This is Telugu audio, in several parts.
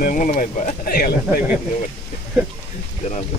మేము ఉన్నామైపా ఎలా జనాలు.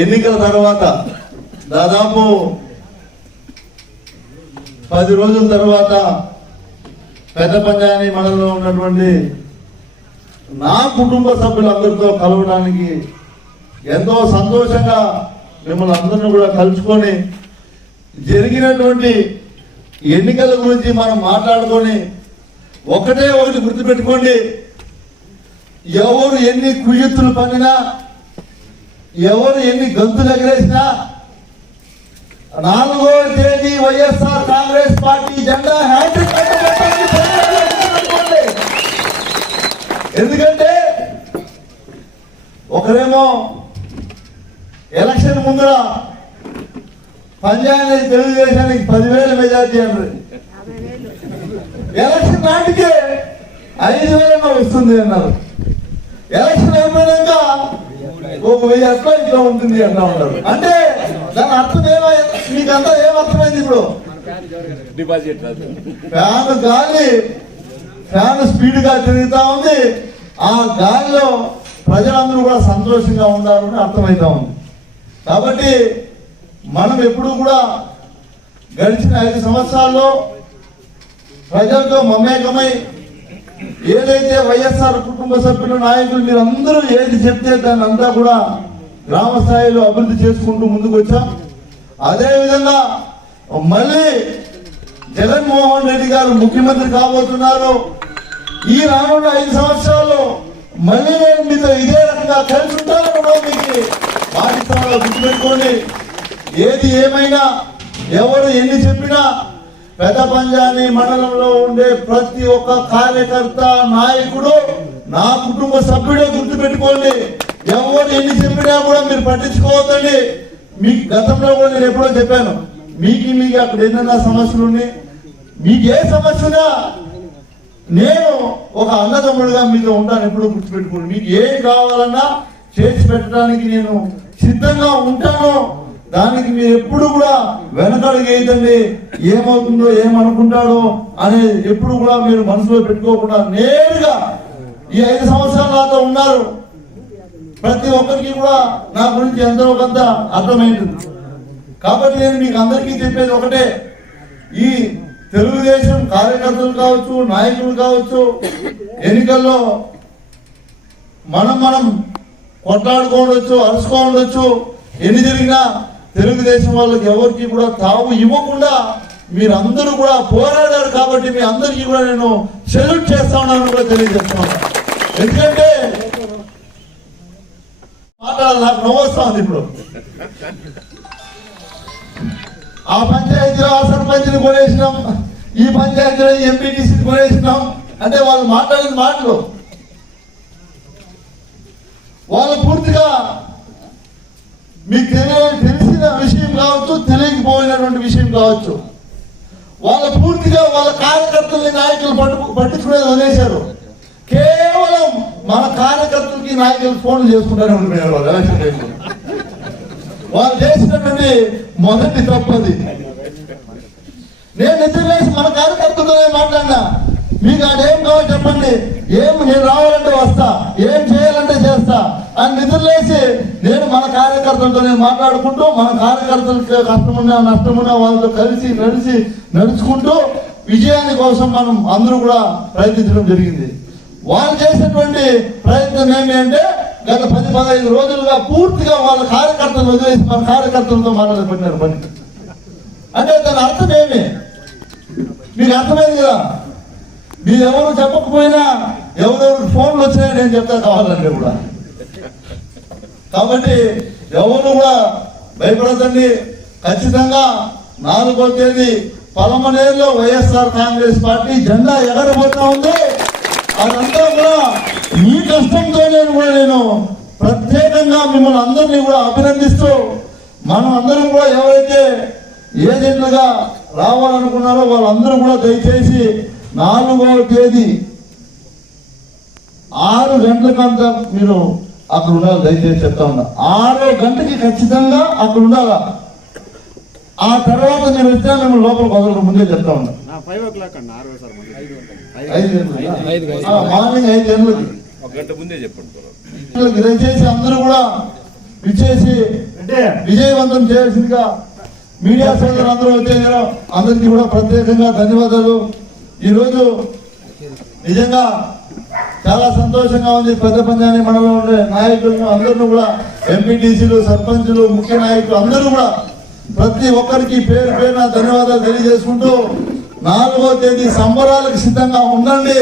ఎన్నికల తర్వాత దాదాపు పది రోజుల తర్వాత పెద్ద పంచాయతీ మండలంలో ఉన్నటువంటి నా కుటుంబ సభ్యులందరితో కలవడానికి ఎంతో సంతోషంగా మిమ్మల్ని అందరిని కూడా కలుసుకొని జరిగినటువంటి ఎన్నికల గురించి మనం మాట్లాడుకొని ఒకటే ఒకటి గుర్తుపెట్టుకోండి. ఎవరు ఎన్ని కుయ్యత్తులు పన్నినా ఎవరు ఎన్ని గంతులు ఎగరేసినా నాలుగో తేదీ వైఎస్ఆర్ కాంగ్రెస్ పార్టీ జెండా హ్యాట్రిక్ ఎందుకంటే ఒకరేమో ఎలక్షన్ ముందర పంజాబ్ తెలుగుదేశానికి పదివేల మెజార్టీ అన్నారు ఎలక్షన్ నాటికే ఐదు వేల వస్తుంది అన్నారు. ఎలక్షన్ అయిపోయినాక ఒక వెయ్యి అట్లా ఇట్లా ఉంటుంది అంటా ఉన్నారు. అంటే దాని అర్థం ఏమై మీకు అంతా ఏమర్థమైంది ఇప్పుడు? డిపాజిట్ ఫ్యాన్ గాలి ఫ్యాన్ స్పీడ్గా తిరుగుతా ఉంది. ఆ గాలిలో ప్రజలందరూ కూడా సంతోషంగా ఉండాలని అర్థమవుతా ఉంది. కాబట్టి మనం ఎప్పుడు కూడా గడిచిన ఐదు సంవత్సరాల్లో ప్రజలతో మమేకమై ఏదైతే వైఎస్ఆర్ కుటుంబ సభ్యులు నాయకులు మీరు అందరూ ఏది చెప్తే దాన్ని అంతా కూడా గ్రామ స్థాయిలో అభివృద్ధి చేసుకుంటూ ముందుకు వచ్చాం. అదే విధంగా మళ్ళీ జగన్మోహన్ రెడ్డి గారు ముఖ్యమంత్రి కాబోతున్నారు. ఈ రానున్న ఐదు సంవత్సరాలు మళ్ళీ నేను మీతో ఇదే రకంగా కలిసి ఉంటాను కూడా మీకు. పాటిస్తానో గుర్తుపెట్టుకోండి. ఏది ఏమైనా ఎవరు ఎన్ని చెప్పినా పెదపంజాని మండలంలో ఉండే ప్రతి ఒక్క కార్యకర్త నాయకుడు నా కుటుంబ సభ్యుడే గుర్తుపెట్టుకోండి. ఎవరు ఎన్ని చెప్పినా కూడా మీరు పట్టించుకోవద్దండి. మీకు గతంలో కూడా నేను ఎప్పుడో చెప్పాను. మీకు మీకు అక్కడ ఎన్నెన్న సమస్యలు ఉన్నాయి. మీకు ఏ సమస్య నేను ఒక అన్నదమ్ముడుగా మీతో ఉంటాను ఎప్పుడూ గుర్తుపెట్టుకోండి. మీకు ఏం కావాలన్నా చేసి పెట్టడానికి నేను సిద్ధంగా ఉంటాను. దానికి మీరు ఎప్పుడు కూడా వెనకడుగు వేయదండి ఏమవుతుందో ఏమనుకుంటాడో అనేది ఎప్పుడు కూడా మీరు మనసులో పెట్టుకోకుండా నేరుగా ఈ ఐదు సంవత్సరాలు నాతో ఉన్నారు. ప్రతి ఒక్కరికి కూడా నా గురించి ఎంతో కొంత అర్థమైంది. కాబట్టి నేను మీకు అందరికీ చెప్పేది ఒకటే. ఈ తెలుగుదేశం కార్యకర్తలు కావచ్చు నాయకులు కావచ్చు ఎన్నికల్లో మనం మనం కొట్లాడుకోవచ్చు అరుచుకోవచ్చు ఎన్ని జరిగినా తెలుగుదేశం వాళ్ళకి ఎవరికి కూడా తావు ఇవ్వకుండా మీరందరూ కూడా పోరాడారు కాబట్టి మీ అందరికీ కూడా నేను సెల్యూట్ చేస్తా ఉన్నాను కూడా తెలియజేస్తున్నాను. ఎందుకంటే మాట్లాడాలి నాకు నవ్వొస్తా ఇప్పుడు. ఆ పంచాయతీలో ఆ సర్పంచ్ని కొనేసినాం ఈ పంచాయతీలో ఎంపీటీసీని కొనేసినాం. అంటే వాళ్ళు మాట్లాడిన మాటలు. వాళ్ళు పూర్తిగా మీకు తెలియ కావచ్చు తెలియకపోయినటువంటి విషయం కావచ్చు. వాళ్ళ పూర్తిగా వాళ్ళ కార్యకర్తల్ని నాయకులు పట్టు పట్టించుకునేది వదిలేశారు. కేవలం మన కార్యకర్తలకి నాయకులు ఫోన్లు చేసుకుంటానే ఉండిపోయారు వాళ్ళు ఎలక్షన్ వాళ్ళు చేసినటువంటి మొదటి తప్పది నేను నిద్ర మన కార్యకర్తలతోనే మాట్లాడినా. మీకు అదేం కావాలి చెప్పండి. ఏం నేను రావాలంటే వస్తా. ఏం చేయాలంటే చేస్తా. అని నిద్రలేసి నేను మన కార్యకర్తలతోనే మాట్లాడుకుంటూ మన కార్యకర్తలకి కష్టమున్నా నష్టమున్నా వాళ్ళతో కలిసి నడిచి నడుచుకుంటూ విజయాని కోసం మనం అందరూ కూడా ప్రయత్నించడం జరిగింది. వాళ్ళు చేసినటువంటి ప్రయత్నం ఏమి అంటే గత పది పదహైదు రోజులుగా పూర్తిగా వాళ్ళ కార్యకర్తలు వదిలేసి మన కార్యకర్తలతో మాట్లాడబడినారు పని. అంటే దాని అర్థం ఏమి? మీకు అర్థమైంది కదా? మీరు ఎవరు చెప్పకపోయినా ఎవరెవరు ఫోన్లు వచ్చినా నేను చెప్తా కావాలండి కూడా. కాబట్టి ఎవరు కూడా భయపడదండి ఖచ్చితంగా నాలుగో తేదీ పలమనేరులో వైఎస్ఆర్ కాంగ్రెస్ పార్టీ జెండా ఎగరబోతా ఉంది. అదంతా కూడా మీ కష్టంతో నేను కూడా నేను ప్రత్యేకంగా మిమ్మల్ని అందరినీ కూడా అభినందిస్తూ మనం అందరం కూడా ఎవరైతే ఏజెంట్లుగా రావాలనుకున్నారో వాళ్ళందరూ కూడా దయచేసి నాలుగవ తేదీ ఆరు గంటలకంతా మీరు అక్కడ ఉండాలి దయచేసి చెప్తా ఉన్నా. ఆరో గంటకి ఖచ్చితంగా అక్కడ ఉండాలా ఆ తర్వాత మీరు వచ్చినా మేము లోపల వదలరు ముందే చెప్తా ఉన్నా. మార్నింగ్ ఐదు గంటలకి. ఒక గంట ముందే చెప్పండి గంటలకి దయచేసి అందరూ కూడా విచ్చేసి విజయవంతం చేయాల్సిందిగా మీడియా సోదరులు అందరూ వచ్చేసారు. అందరికీ కూడా ప్రత్యేకంగా ధన్యవాదాలు. ఈరోజు నిజంగా చాలా సంతోషంగా ఉంది. పెద్ద పంచాయతీ మండలంలో ఉండే నాయకులను అందరిని కూడా ఎంపీటీసీలు సర్పంచులు ముఖ్య నాయకులు అందరూ కూడా ప్రతి ఒక్కరికి పేరు పేరున ధన్యవాదాలు తెలియజేసుకుంటూ నాలుగో తేదీ సంబరాలకు సిద్ధంగా ఉండండి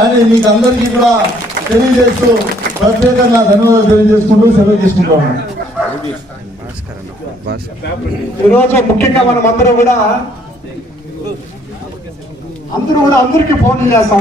అని మీకు అందరికీ కూడా తెలియజేస్తూ ప్రత్యేకంగా ధన్యవాదాలు తెలియజేసుకుంటూ సెలవు తీసుకుంటాము ఈరోజు ముఖ్యంగా మనం అందరూ కూడా అందరూ కూడా అందరికీ ఫోన్లు చేస్తాం